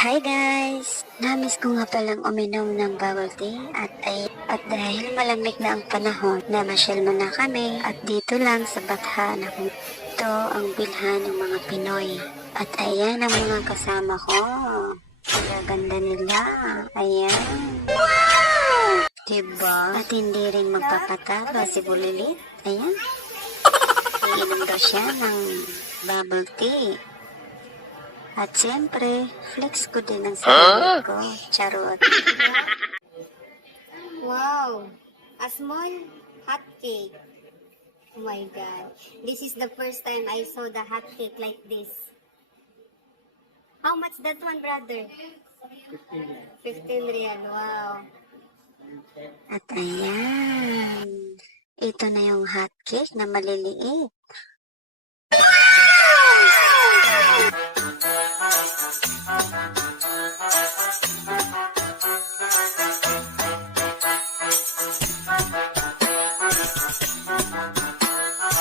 Hi guys! Namiss ko nga palang uminom ng bubble tea at dahil malamig na ang panahon, namasyal muna kami at dito lang sa Batha na kung ito ang bilhan ng mga Pinoy. At ayan ang mga kasama ko. Ang gaganda nila. Ayan. Wow! Diba? At hindi rin magpapatalo si Bulilit. Ayan. Iinom daw siya ng bubble tea. At siyempre, flex ko din ang sarili ko. Charot. Wow! A small hot cake. Oh my God. This is the first time I saw the hot cake like this. How much that one, brother? 15 real. Wow. At ayan. Ito na yung hot cake na maliliit.